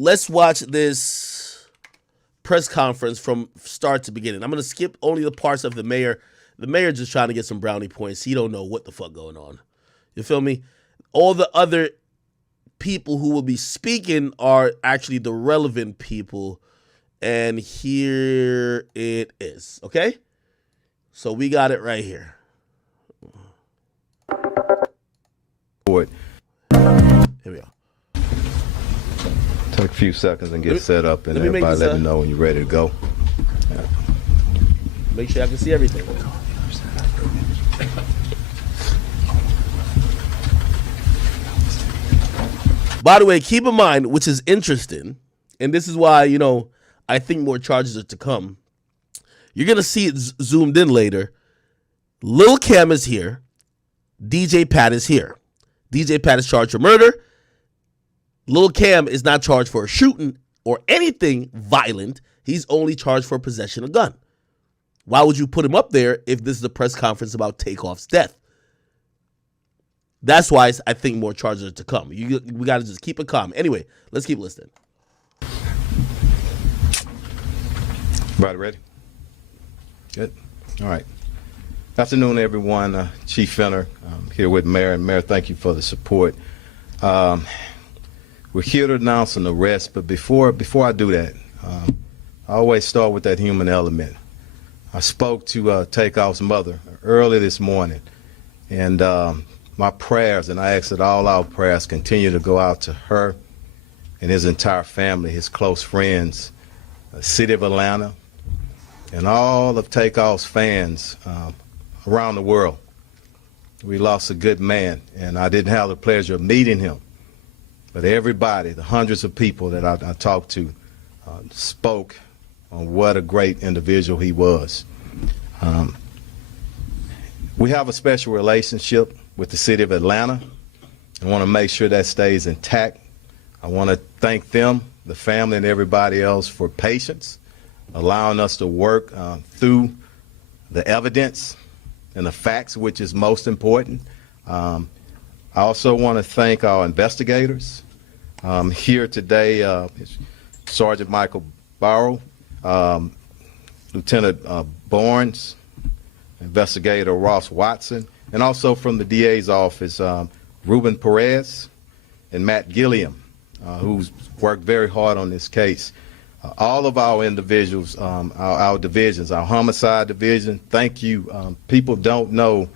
let's watch this press conference from start to beginning. I'm going to skip only the parts of the mayor. The mayor just trying to get some brownie points. He don't know what the fuck going on. You feel me? All the other people who will be speaking are actually the relevant people. And here it is. Okay? So we got it right here. Here we go. Take a few seconds and get set up, and everybody let me know when you're ready to go. Yeah. Make sure I can see everything. By the way, keep in mind, which is interesting, and this is why, I think more charges are to come. You're going to see it zoomed in later. Lil Cam is here. DJ Pat is here. DJ Pat is charged for murder. Lil Cam is not charged for shooting or anything violent. He's only charged for possession of a gun. Why would you put him up there if this is a press conference about Takeoff's death? That's why I think more charges are to come. We got to just keep it calm. Anyway, let's keep listening. Everybody ready? Good. All right. Afternoon, everyone. Chief Fenner here with Mayor. And Mayor, thank you for the support. We're here to announce an arrest, but before I do that, I always start with that human element. I spoke to Takeoff's mother early this morning, and my prayers, and I ask that all our prayers continue to go out to her and his entire family, his close friends, the city of Atlanta, and all of Takeoff's fans around the world. We lost a good man, and I didn't have the pleasure of meeting him. But everybody, the hundreds of people that I talked to, spoke on what a great individual he was. We have a special relationship with the city of Atlanta. I want to make sure that stays intact. I want to thank them, the family, and everybody else for patience, allowing us to work through the evidence and the facts, which is most important. I also want to thank our investigators. Here today, Sergeant Michael Barrow, Lieutenant Barnes, Investigator Ross Watson, and also from the DA's office, Ruben Perez and Matt Gilliam, who's worked very hard on this case. All of our individuals, our divisions, our homicide division, thank you. People don't know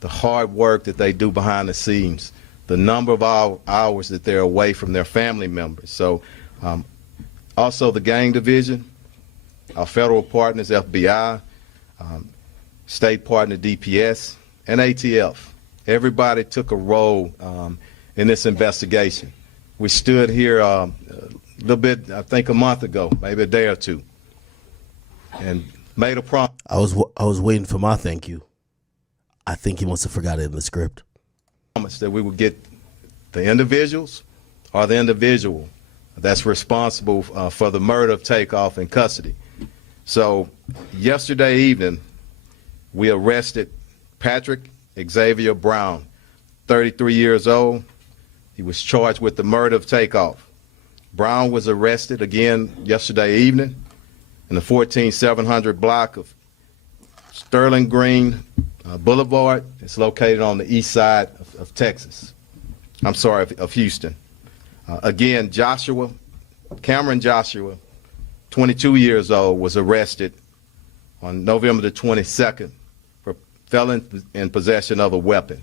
the hard work that they do behind the scenes, the number of hours that they're away from their family members. So also the gang division, our federal partners, FBI, state partner DPS, and ATF. Everybody took a role in this investigation. We stood here a little bit, I think a month ago, maybe a day or two, and made a promise. I was waiting for my thank you. I think he must have forgot it in the script. That we would get the individuals or the individual that's responsible for the murder of Takeoff in custody. So yesterday evening, we arrested Patrick Xavier Brown, 33 years old. He was charged with the murder of Takeoff. Brown was arrested again yesterday evening in the 14700 block of Sterling Green Boulevard. It's located on the east side of Texas. I'm sorry, of Houston. Again, Cameron Joshua, 22 years old, was arrested on November the 22nd for felon in possession of a weapon.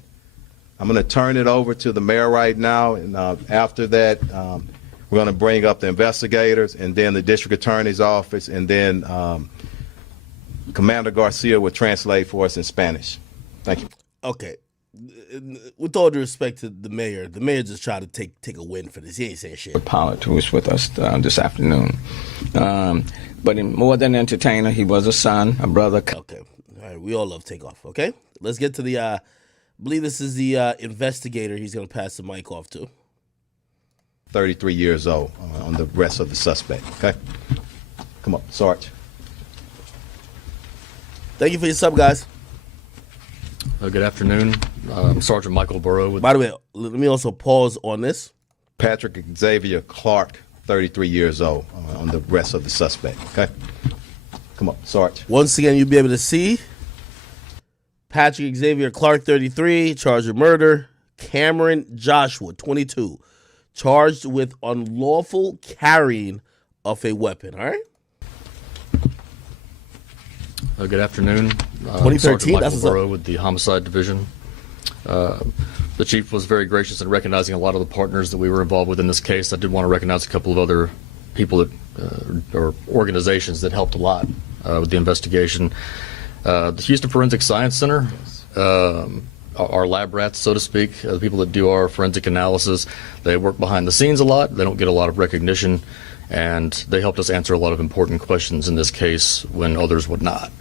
I'm going to turn it over to the mayor right now, and after that, we're going to bring up the investigators and then the district attorney's office, and then Commander Garcia will translate for us in Spanish. Thank you. Okay. With all due respect to the mayor just tried to take a win for this. He ain't saying shit. Pilot who was with us this afternoon. But more than entertainer, he was a son, a brother. Okay. All right. We all love Takeoff. Okay. Let's get to the, I believe this is the investigator he's going to pass the mic off to. 33 years old on the rest of the suspect. Okay. Come on, Sarge. Thank you for your sub, guys. Good afternoon. Sergeant Michael Burrow. By the way, let me also pause on this. Patrick Xavier Clark 33 years old, on the rest of the suspect. Okay? Come on, Sarge. Once again, you'll be able to see Patrick Xavier Clark, 33, charged with murder. Cameron Joshua, 22, charged with unlawful carrying of a weapon. All right? Good afternoon. 2013, Sergeant that's Michael what's up. Burrow with the Homicide Division. The chief was very gracious in recognizing a lot of the partners that we were involved with in this case. I did want to recognize a couple of other people that, or organizations that helped a lot with the investigation. The Houston Forensic Science Center, our lab rats, so to speak, the people that do our forensic analysis, they work behind the scenes a lot. They don't get a lot of recognition, and they helped us answer a lot of important questions in this case when others would not.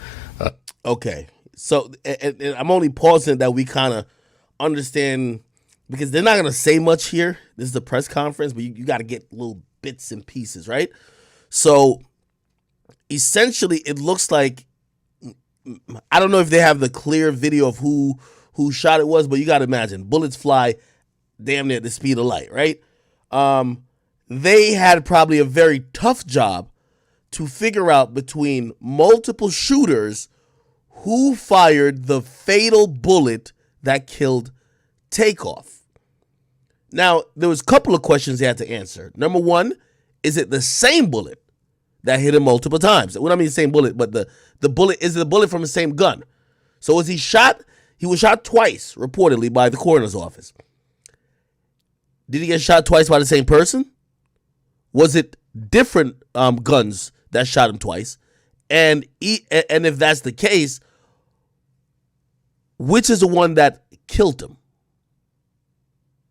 Okay. So and I'm only pausing that we kind of understand, because they're not going to say much here. This is a press conference, but you got to get little bits and pieces, right? So essentially, it looks like, I don't know if they have the clear video of who shot it was, but you got to imagine bullets fly damn near the speed of light, right? They had probably a very tough job to figure out between multiple shooters who fired the fatal bullet that killed Takeoff. Now, there was a couple of questions they had to answer. Number one, is it the same bullet that hit him multiple times? What I mean, same bullet, but the bullet, is it a bullet from the same gun? So was he shot? He was shot twice, reportedly, by the coroner's office. Did he get shot twice by the same person? Was it different guns that shot him twice? And if that's the case, which is the one that killed him?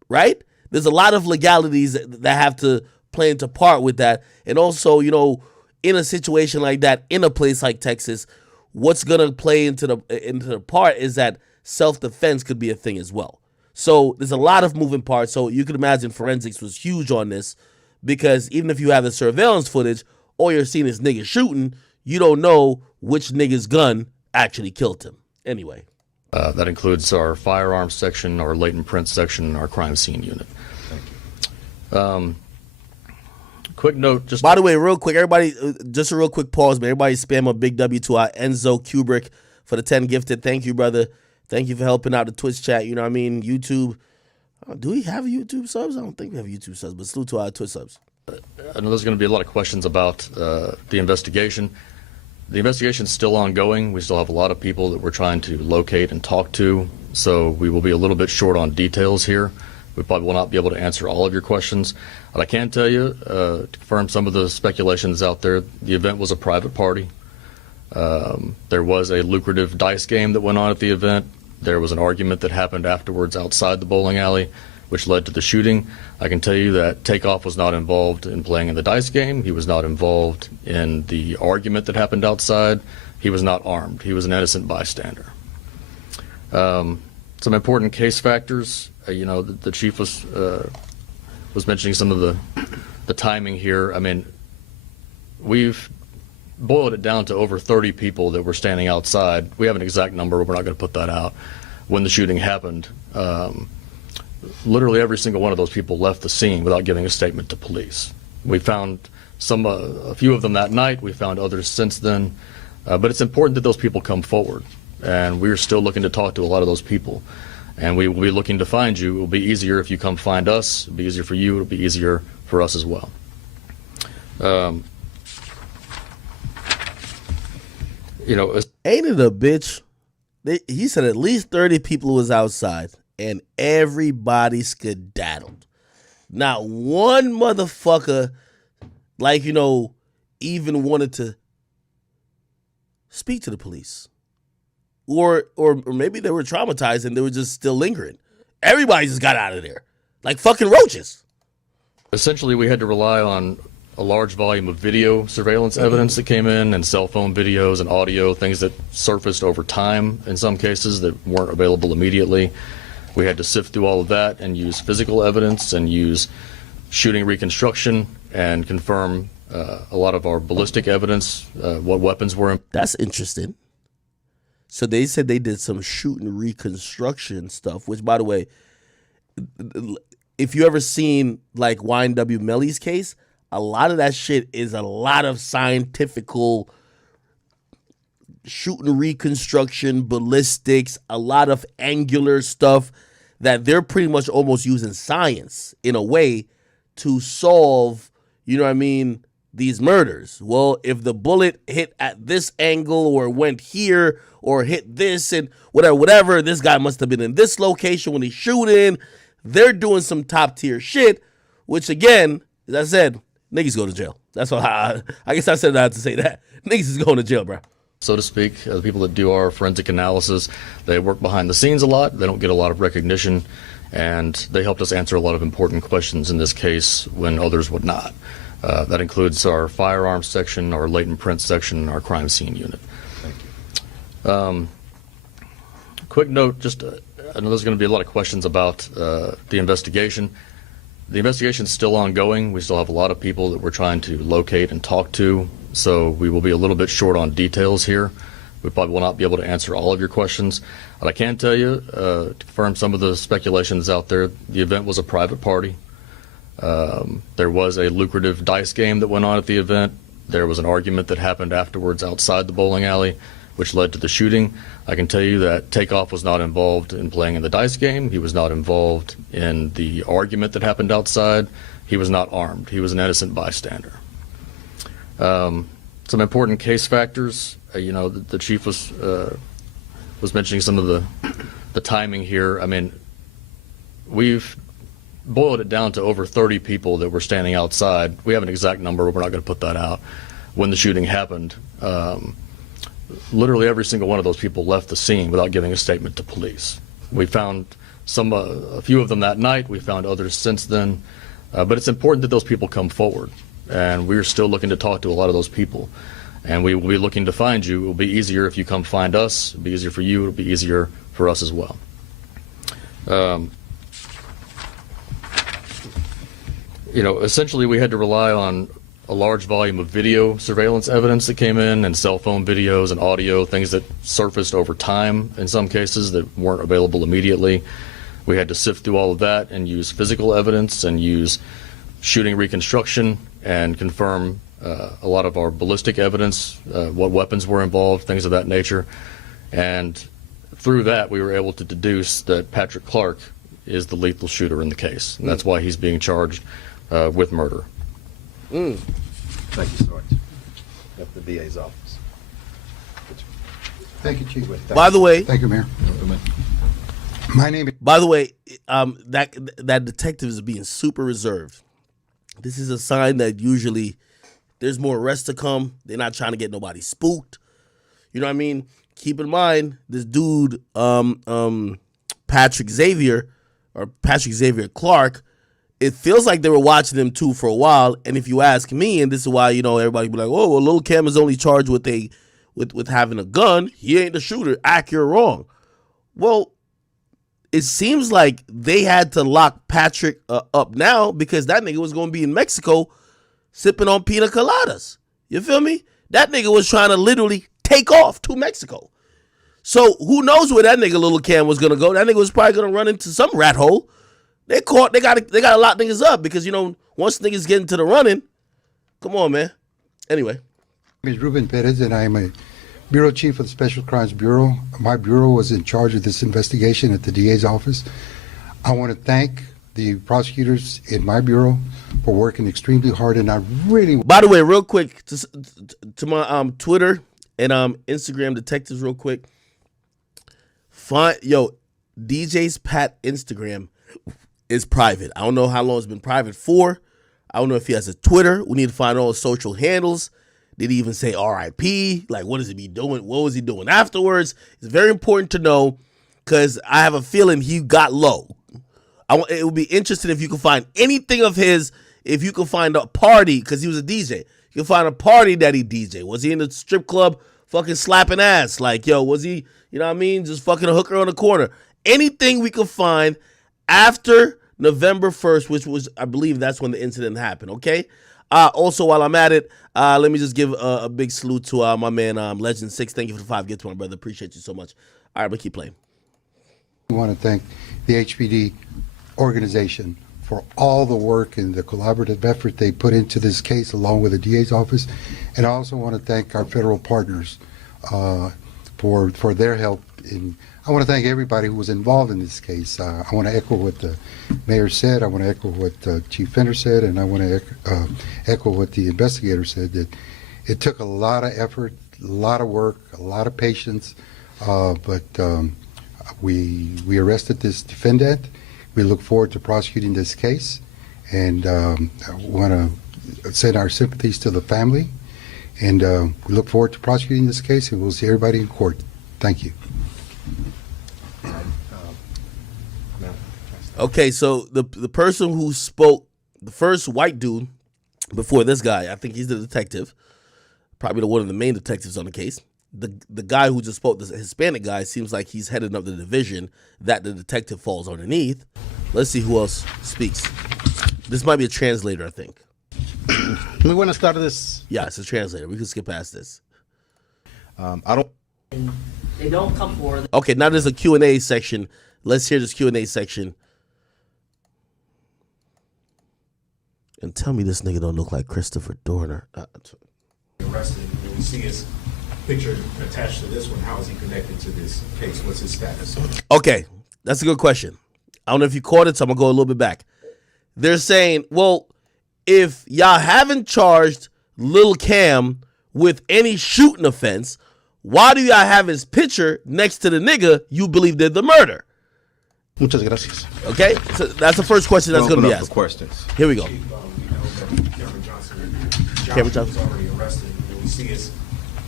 Right? There's a lot of legalities that have to play into part with that. And also, you know, in a situation like that, in a place like Texas, what's going to play into the part is that self-defense could be a thing as well. So there's a lot of moving parts. So you can imagine forensics was huge on this, because even if you have the surveillance footage, all you're seeing is niggas shooting, you don't know which nigga's gun actually killed him. Anyway. That includes our firearms section, our latent print section, and our crime scene unit. Quick note, just by the way, real quick, everybody, just a real quick pause, man. Everybody spam a big W to our Enzo Kubrick for the 10 gifted. Thank you, brother. Thank you for helping out the Twitch chat. You know what I mean? YouTube. Do we have YouTube subs? I don't think we have YouTube subs, but salute to our Twitch subs. I know there's going to be a lot of questions about the investigation. The investigation is still ongoing. We still have a lot of people that we're trying to locate and talk to, so we will be a little bit short on details here. We probably will not be able to answer all of your questions. But I can tell you, to confirm some of the speculations out there, the event was a private party. There was a lucrative dice game that went on at the event. There was an argument that happened afterwards outside the bowling alley, which led to the shooting. I can tell you that Takeoff was not involved in playing in the dice game. He was not involved in the argument that happened outside. He was not armed. He was an innocent bystander. Some important case factors. You know, the chief was mentioning some of the timing here. I mean, we've boiled it down to over 30 people that were standing outside. We have an exact number, but we're not going to put that out. When the shooting happened, literally every single one of those people left the scene without giving a statement to police. We found a few of them that night. We found others since then. But it's important that those people come forward. And we're still looking to talk to a lot of those people. And we will be looking to find you. It will be easier if you come find us. It'll be easier for you. It'll be easier for us as well. You know, ain't it a bitch? He said at least 30 people was outside, and everybody skedaddled. Not one motherfucker, like, you know, even wanted to speak to the police. Or maybe they were traumatized and they were just still lingering. Everybody just got out of there. Like fucking roaches. Essentially, we had to rely on a large volume of video surveillance evidence that came in, and cell phone videos and audio, things that surfaced over time in some cases that weren't available immediately. We had to sift through all of that and use physical evidence and use shooting reconstruction and confirm a lot of our ballistic evidence, what weapons were in. That's interesting. So they said they did some shooting reconstruction stuff, which, by the way, if you ever seen like YNW Melly's case, a lot of that shit is a lot of scientifical shooting reconstruction, ballistics, a lot of angular stuff that they're pretty much almost using science in a way to solve, you know what I mean, these murders. Well, if the bullet hit at this angle or went here or hit this and whatever, this guy must have been in this location when he's shooting. They're doing some top tier shit, which again, as I said, niggas go to jail. That's all. I guess I said that to say that. Niggas is going to jail, bro. So to speak, the people that do our forensic analysis, they work behind the scenes a lot. They don't get a lot of recognition, and they helped us answer a lot of important questions in this case when others would not. That includes our firearms section, our latent print section, and our crime scene unit. Thank you. Quick note, just I know there's going to be a lot of questions about the investigation. The investigation is still ongoing. We still have a lot of people that we're trying to locate and talk to, so we will be a little bit short on details here. We probably will not be able to answer all of your questions. But I can tell you, to confirm some of the speculations out there, the event was a private party. There was a lucrative dice game that went on at the event. There was an argument that happened afterwards outside the bowling alley, which led to the shooting. I can tell you that Takeoff was not involved in playing in the dice game. He was not involved in the argument that happened outside. He was not armed. He was an innocent bystander. Some important case factors. You know, the chief was mentioning some of the timing here. I mean, we've boiled it down to over 30 people that were standing outside. We have an exact number, but we're not going to put that out. When the shooting happened, literally every single one of those people left the scene without giving a statement to police. We found a few of them that night. We found others since then. But it's important that those people come forward. And we're still looking to talk to a lot of those people. And we will be looking to find you. It will be easier if you come find us. It'll be easier for you. It'll be easier for us as well. You know, essentially we had to rely on a large volume of video surveillance evidence that came in, and cell phone videos and audio, things that surfaced over time in some cases that weren't available immediately. We had to sift through all of that and use physical evidence and use shooting reconstruction and confirm a lot of our ballistic evidence, what weapons were involved, things of that nature. And through that, we were able to deduce that Patrick Clark is the lethal shooter in the case. And that's why he's being charged with murder. Thank you, Sergeant. At the DA's office. Thank you, Chief. By the way, Thank you, Mayor. My name is... By the way, that detective is being super reserved. This is a sign that usually there's more arrests to come. They're not trying to get nobody spooked. You know what I mean? Keep in mind, this dude, Patrick Xavier Clark, it feels like they were watching him too for a while. And if you ask me, and this is why, you know, everybody be like, oh, well, Lil Cam is only charged with having a gun. He ain't the shooter. Accurate, wrong. Well, it seems like they had to lock Patrick up now because that nigga was going to be in Mexico sipping on pina coladas. You feel me? That nigga was trying to literally take off to Mexico. So who knows where that nigga Lil Cam was going to go? That nigga was probably going to run into some rat hole. They got to lock niggas up because, you know, once niggas get into the running, come on, man. Anyway. My name is Ruben Perez, and I am a Bureau Chief of the Special Crimes Bureau. My bureau was in charge of this investigation at the DA's office. I want to thank the prosecutors in my bureau for working extremely hard, and I really... By the way, real quick, to my Twitter and Instagram detectives real quick. DJ's Pat Instagram is private. I don't know how long it's been private for. I don't know if he has a Twitter. We need to find all his social handles. Did he even say RIP? Like, what does he be doing? What was he doing afterwards? It's very important to know because I have a feeling he got low. It would be interesting if you could find anything of his, if you could find a party, because he was a DJ. You can find a party that he DJ. Was he in the strip club fucking slapping ass? Like, yo, was he, you know what I mean, just fucking a hooker on the corner? Anything we could find after November 1st, which was, I believe that's when the incident happened, okay? Also, while I'm at it, let me just give a big salute to my man, Legend 6. Thank you for the 5 gifts, my brother. Appreciate you so much. All right, but keep playing. I want to thank the HPD organization for all the work and the collaborative effort they put into this case, along with the DA's office. And I also want to thank our federal partners for their help. I want to thank everybody who was involved in this case. I want to echo what the mayor said. I want to echo what Chief Fender said, and I want to echo what the investigator said, that it took a lot of effort, a lot of work, a lot of patience, but we arrested this defendant. We look forward to prosecuting this case, and I want to send our sympathies to the family, and we look forward to prosecuting this case, and we'll see everybody in court. Thank you. Okay, so the person who spoke, the first white dude before this guy, I think he's the detective, probably one of the main detectives on the case. The guy who just spoke, the Hispanic guy, seems like he's heading up the division that the detective falls underneath. Let's see who else speaks. This might be a translator, I think. We want to start this. Yeah, it's a translator. We can skip past this. I don't. They don't come forward. Okay, now there's a Q&A section. Let's hear this Q&A section. And tell me this nigga don't look like Christopher Dorner. Arrested. When we see his picture attached to this one, how is he connected to this case? What's his status? Okay, that's a good question. I don't know if you caught it, so I'm going to go a little bit back. They're saying, well, if y'all haven't charged Lil Cam with any shooting offense, why do y'all have his picture next to the nigga you believe did the murder? Muchas gracias. Okay, so that's the first question that's going to be asked. Questions. Here we go. We know that Cameron Cameron Johnson was Johnson. already arrested. When we see his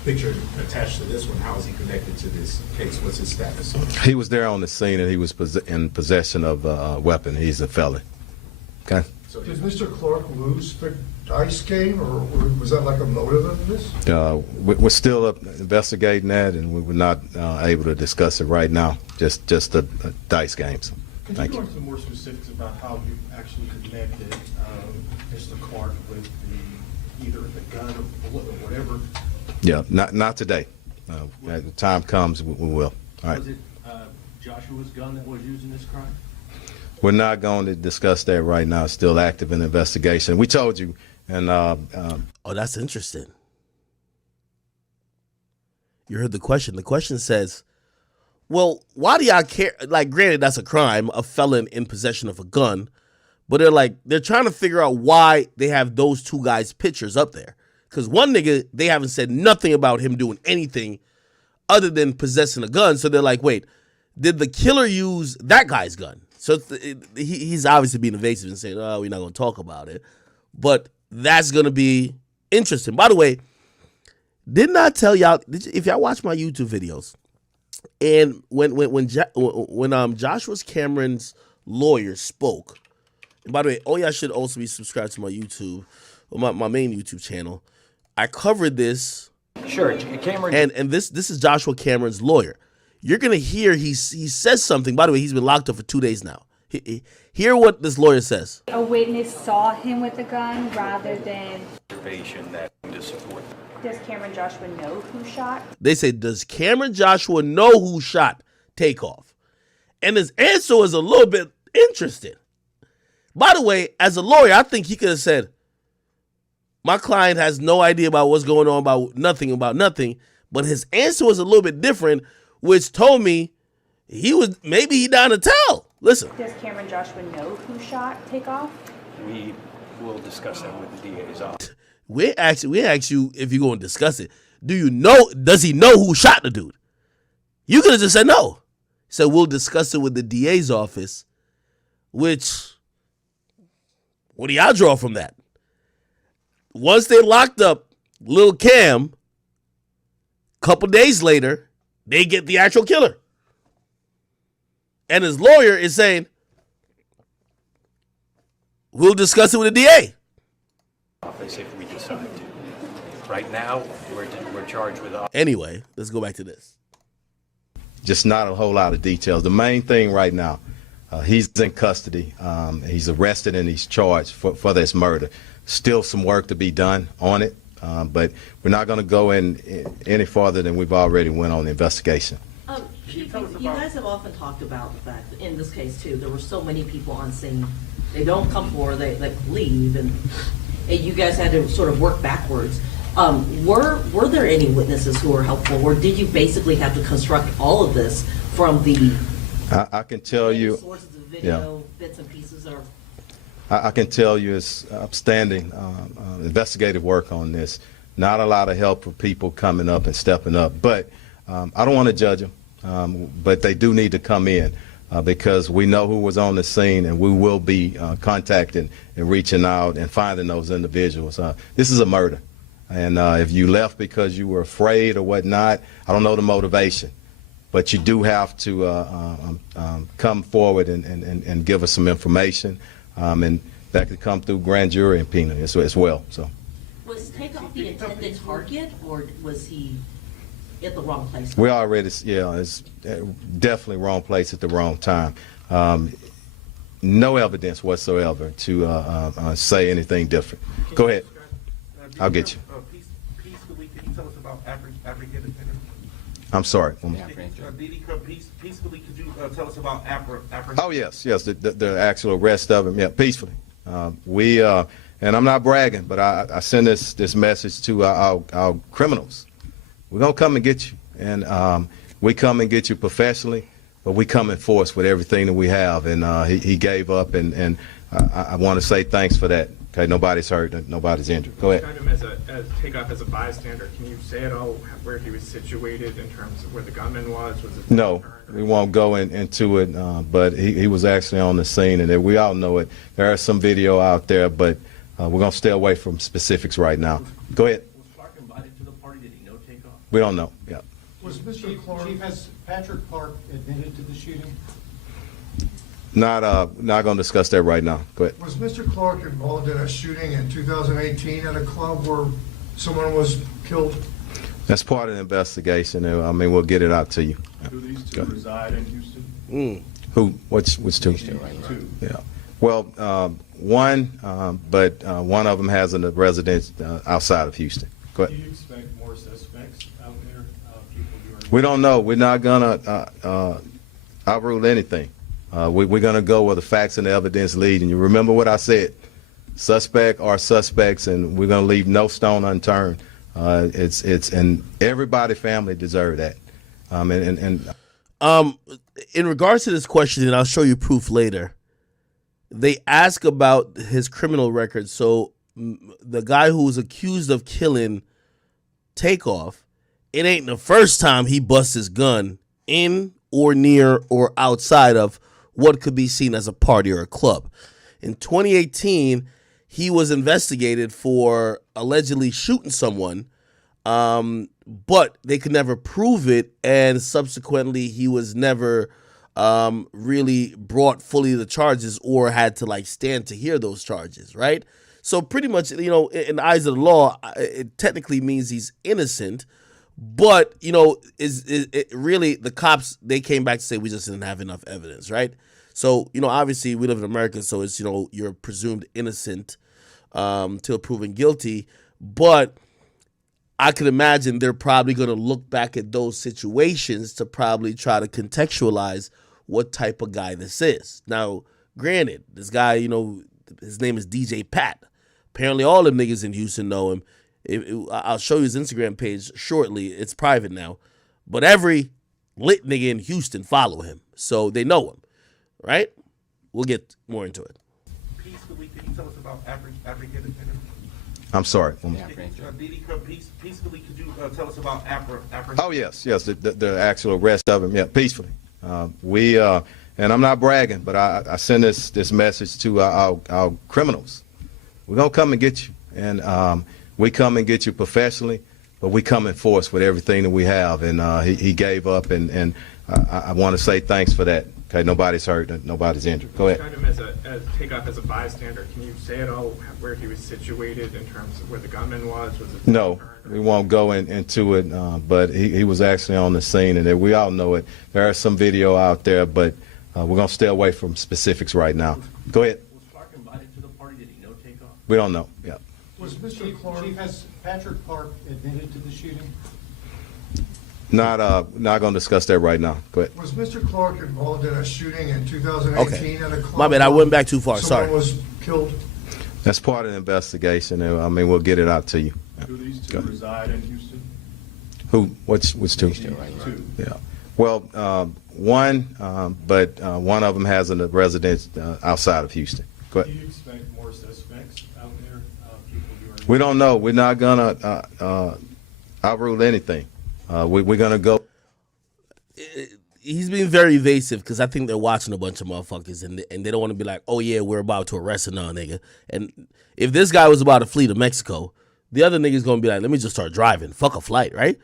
picture attached to this one, how is he connected to this case? What's his status? He was there on the scene, and he was in possession of a weapon. He's a felon. Okay. Did Mr. Clark lose the dice game, or was that like a motive of this? We're still investigating that, and we were not able to discuss it right now. Just the dice games. Could Thank you go you. into more specifics about how you actually connected Mr. Clark with either the gun or bullet or whatever? Yeah, not today. As the time comes, we will. All right. Was it Joshua's gun that was used in this crime? We're not going to discuss that right now. It's still active in the investigation. We told you, and Oh, that's interesting. You heard the question. The question says, well, why do y'all care? Like, granted, that's a crime, a felon in possession of a gun. But they're trying to figure out why they have those two guys' pictures up there. Because one nigga, they haven't said nothing about him doing anything other than possessing a gun. So they're like, wait, did the killer use that guy's gun? So he's obviously being evasive and saying, oh, we're not going to talk about it. But that's going to be interesting. By the way, didn't I tell y'all, if y'all watch my YouTube videos, and when Joshua Cameron's lawyer spoke, and by the way, all y'all should also be subscribed to my YouTube, my main YouTube channel. I covered this. Sure, Cameron. And this is Joshua Cameron's lawyer. You're going to hear he says something. By the way, he's been locked up for 2 days now. Hear what this lawyer says. A witness saw him with a gun rather than... That to support. Does Cameron Joshua know who shot? They say, does Cameron Joshua know who shot Takeoff? And his answer was a little bit interesting. By the way, as a lawyer, I think he could have said, my client has no idea about what's going on, about nothing. But his answer was a little bit different, which told me maybe he down to tell. Listen. Does Cameron Joshua know who shot Takeoff? We will discuss that with the DA's office. We ask you if you're going to discuss it. Does he know who shot the dude? You could have just said no. So we'll discuss it with the DA's office, which, what do y'all draw from that? Once they locked up Lil Cam, couple days later, they get the actual killer. And his lawyer is saying, we'll discuss it with the DA. Office if we decide to. Right now, we're charged with... Anyway, let's go back to this. just not a whole lot of details. The main thing right now, he's in custody. He's arrested and he's charged for this murder. Still some work to be done on it, but we're not going to go in any farther than we've already went on the investigation. Chief, you guys have often talked about the fact that in this case too, there were so many people on scene. They don't come forward, they like leave, and you guys had to sort of work backwards. Were there any witnesses who were helpful, or did you basically have to construct all of this from the I can tell you, sources of video, bits and pieces, or? I can tell you it's upstanding investigative work on this. Not a lot of help for people coming up and stepping up, but I don't want to judge them, but they do need to come in because we know who was on the scene, and we will be contacting and reaching out and finding those individuals. This is a murder, and if you left because you were afraid or whatnot, I don't know the motivation, but you do have to come forward and give us some information, and that could come through grand jury subpoena as well. So. Was Takeoff the intended target, or was he at the wrong place? We already, it's definitely wrong place at the wrong time. No evidence whatsoever to say anything different. Go ahead. I'll get you. Peacefully, can you tell us about apprehended? I'm sorry. Peacefully, could you tell us about apprehended? Oh, yes, the actual arrest of him, peacefully. And I'm not bragging, but I send this message to our criminals. We're going to come and get you. And we come and get you professionally, but we come in force with everything that we have. And he gave up, and I want to say thanks for that. Okay, nobody's hurt, nobody's injured. Go ahead. As Takeoff as a bystander, can you say at all where he was situated in terms of where the gunman was? Was it No, we won't go into it, but he was actually on the scene, and we all know it. There is some video out there, but we're going to stay away from specifics right now. Go ahead. Was Clark invited to the party? Did he know Takeoff? We don't know. Yeah. Was Mr. Clark? Chief, has Patrick Clark admitted to the shooting? Not going to discuss that right now. Go ahead. Was Mr. Clark involved in a shooting in 2018 at a club where someone was killed? That's part of the investigation. I mean, we'll get it out to you. Do these two reside in Houston? Who? Which two? Two. Yeah. Well, one, but one of them has a residence outside of Houston. Go ahead. Do you expect more suspects out there? People who are. We don't know. We're not gonna outrule anything. We're gonna go where the facts and the evidence lead. And you remember what I said: suspect are suspects, and we're gonna leave no stone unturned. And everybody, family deserve that. In regards to this question, and I'll show you proof later. They ask about his criminal record. So the guy who was accused of killing Takeoff, it ain't the first time he busts his gun in or near or outside of what could be seen as a party or a club. In 2018, he was investigated for allegedly shooting someone, but they could never prove it, and subsequently he was never really brought fully the charges or had to stand to hear those charges, right? So pretty much, in the eyes of the law, it technically means he's innocent, but, is it really the cops, they came back to say we just didn't have enough evidence, right? So, obviously we live in America, so it's, you're presumed innocent till proven guilty, but I could imagine they're probably going to look back at those situations to probably try to contextualize what type of guy this is. Now, granted, this guy, his name is DJ Pat. Apparently all the niggas in Houston know him. I'll show you his Instagram page shortly. It's private now. But every lit nigga in Houston follow him. So they know him, right? We'll get more into it. Peacefully, can you tell us about apprehended? I'm sorry. Peacefully, could you tell us about apprehended? Oh, yes, the actual arrest of him, peacefully. And I'm not bragging, but I send this message to our criminals. We're going to come and get you. And we come and get you professionally, but we come in force with everything that we have. And he gave up, and I want to say thanks for that. Okay, nobody's hurt, nobody's injured. Go ahead. As Takeoff as a bystander, can you say at all where he was situated in terms of where the gunman was? Was it No, we won't go into it, but he was actually on the scene, and we all know it. There is some video out there, but we're going to stay away from specifics right now. Go ahead. Was Clark invited to the party? Did he know Takeoff? We don't know. Yeah. Was Mr. Clark? Chief, has Patrick Clark admitted to the shooting? Not going to discuss that right now. Go ahead. Was Mr. Clark involved in a shooting in 2018 at a club? My bad, I went back too far. Someone Sorry. was killed? That's part of the investigation, and I mean, we'll get it out to you. Do these two reside in Houston? Who? Which two? Two. Yeah. Well, one, but one of them has a residence outside of Houston. Go Do ahead. you expect more suspects out there? People you are. We don't know. We're not gonna outrule anything. We're gonna go. He's being very evasive because I think they're watching a bunch of motherfuckers and they don't want to be like, oh yeah, we're about to arrest a nigga. And if this guy was about to flee to Mexico, the other nigga's gonna be like, let me just start driving. Fuck a flight, right?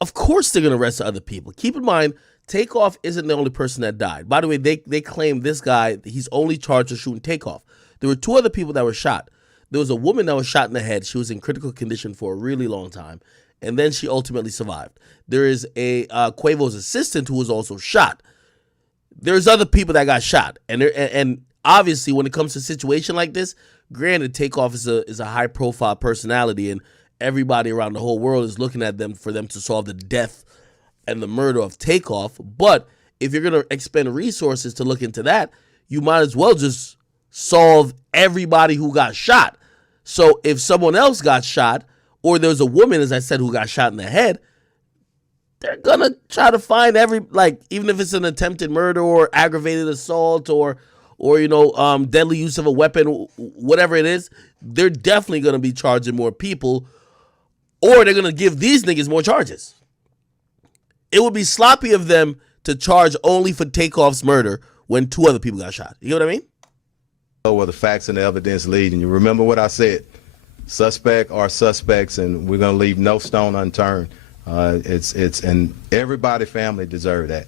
Of course they're gonna arrest other people. Keep in mind, Takeoff isn't the only person that died. By the way, they claim this guy, he's only charged with shooting Takeoff. There were two other people that were shot. There was a woman that was shot in the head. She was in critical condition for a really long time. And then she ultimately survived. There is a Quavo's assistant who was also shot. There's other people that got shot. And obviously, when it comes to a situation like this, granted, Takeoff is a high-profile personality, and everybody around the whole world is looking at them for them to solve the death and the murder of Takeoff. But if you're going to expend resources to look into that, you might as well just solve everybody who got shot. So if someone else got shot, or there's a woman, as I said, who got shot in the head, they're going to try to find even if it's an attempted murder or aggravated assault or deadly use of a weapon, whatever it is, they're definitely going to be charging more people, or they're going to give these niggas more charges. It would be sloppy of them to charge only for Takeoff's murder when two other people got shot. You know what I mean? Where the facts and the evidence lead, and you remember what I said. Suspect are suspects, and we're going to leave no stone unturned. And everybody family deserve that.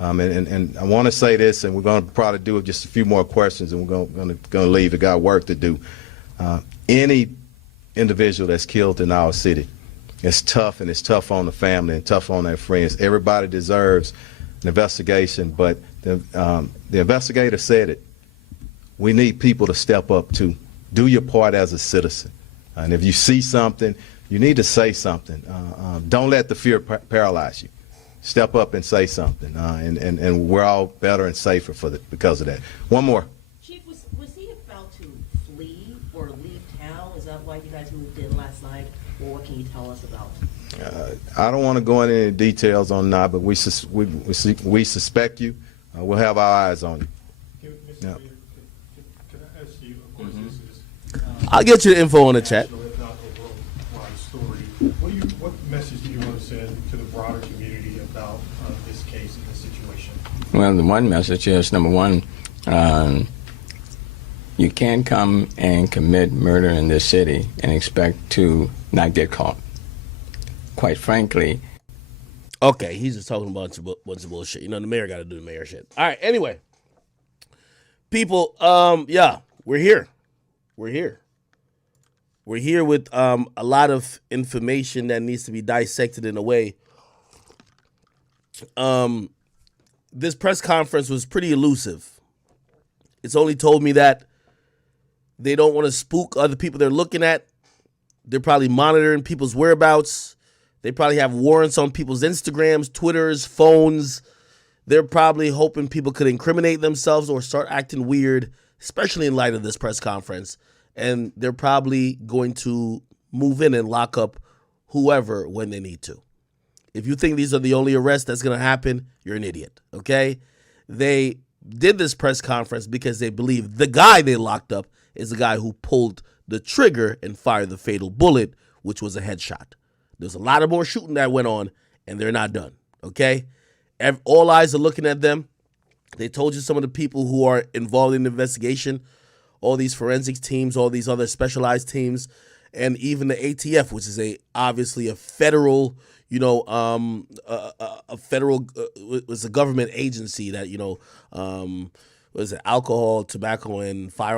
And I want to say this, and we're going to probably do just a few more questions, and we're going to leave. We got work to do. Any individual that's killed in our city, it's tough, and it's tough on the family and tough on their friends. Everybody deserves an investigation, but the investigator said it. We need people to step up too. Do your part as a citizen. And if you see something, you need to say something. Don't let the fear paralyze you. Step up and say something. And we're all better and safer because of that. One more. Chief, was he about to flee or leave town? Is that why you guys moved in last night? Or what can you tell us about? I don't want to go into any details on that, but we suspect you. We'll have our eyes on you. Mr. Mayor, can I ask you, of course, this is I'll get you the info on the chat. national, if not a worldwide story. What message do you want to send to the broader community about this case and this situation? Well, the one message is, number one, you can't come and commit murder in this city and expect to not get caught. Quite frankly. Okay, he's just talking about a bunch of bullshit. You know, the mayor got to do the mayor shit. All right, anyway. People, yeah, we're here. We're here. We're here with a lot of information that needs to be dissected in a way. This press conference was pretty elusive. It's only told me that they don't want to spook other people they're looking at. They're probably monitoring people's whereabouts. They probably have warrants on people's Instagrams, Twitters, phones. They're probably hoping people could incriminate themselves or start acting weird, especially in light of this press conference. And they're probably going to move in and lock up whoever when they need to. If you think these are the only arrests that's going to happen, you're an idiot, okay? They did this press conference because they believe the guy they locked up is the guy who pulled the trigger and fired the fatal bullet, which was a headshot. There's a lot of more shooting that went on, and they're not done, okay? All eyes are looking at them. They told you some of the people who are involved in the investigation, all these forensics teams, all these other specialized teams, and even the ATF, which is obviously a federal, was a government agency that, was it alcohol, tobacco, and firearms.